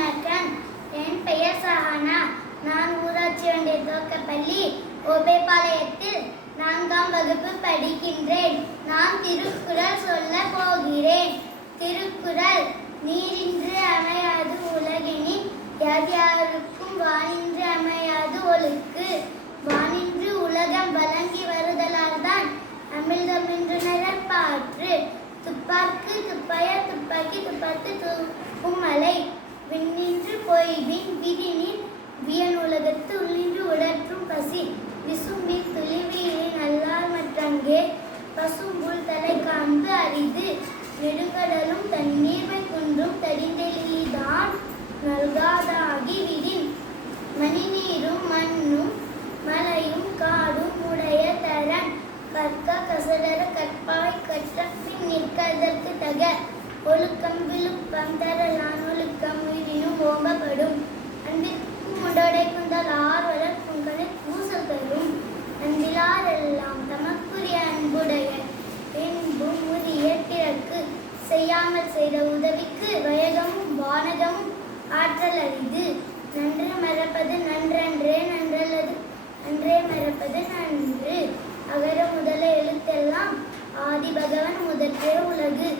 வணக்கம். என் பெயர் சஹானா. நான் ஊராட்சி ஒன்றிய துவக்கப்பள்ளி ஓபேபாளையத்தில் 4ஆம் வகுப்பு படிக்கின்றேன். நான் திருக்குறள் சொல்ல போகிறேன். திருக்குறள்: நீரின்றி அமையாது உலகினில் யார்யாருக்கும் வானின்றி அமையாது ஒழுக்கு. வானின்று உலகம் வழங்கி வருதலால்தான் அமிழ்தமென்று நிரப்பாற்று. துப்பார்க்கு துப்பய துப்பாக்கி துப்பாத்து தூக்கும் மலை. விண்ணின்று பொய்வின் விதினில் வியனுலகத்து உள்ளின்று உடற்றும் பசி. விசும்பின் துளிவீரின் அல்லால் மற்றங்கே பசும்புல் தலை காண்பு அரிது. நெடுங்கடலும் தண்ணீர்மை குன்றும் தடிந்தெளிதான் நல்காதாகி விடின். மணிநீரும் மண்ணும் மலையும் காடும் உடைய தரன். கற்க கசடர கற்பாய் கற்றபின் நிற்கதற்கு தக. ஒழுக்கம் விழுப்பம் தரலான் ஒழுக்கம் உயிரினும் ஓம்பப்படும். அன்பிற்கும் உடடை குந்தால் ஆர்வலர் பொங்கலை பூசல் தரும். அன்பிலாரெல்லாம் தமக்குரிய அன்புடைய என்பும் உரிய பிறக்கு. செய்யாமல் செய்த உதவிக்கு வயகமும் வானகமும் ஆற்றல் அரிது. நன்று மறப்பது நன்றன்றே நன்றல்லது அன்றே மறப்பது நன்று. அகர முதல எழுத்தெல்லாம் ஆதி பகவன் முதற்றே உலகு.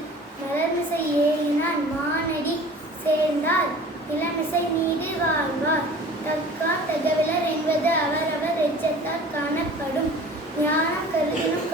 மலர்மிசை ஏறினான் மானடி சேர்ந்தால் இளமிசை நீடு வாழ்வார். தக்கார் தகவலர் என்பது அவரவர் எச்சத்தால் காணப்படும். ஞானம் கருதினும்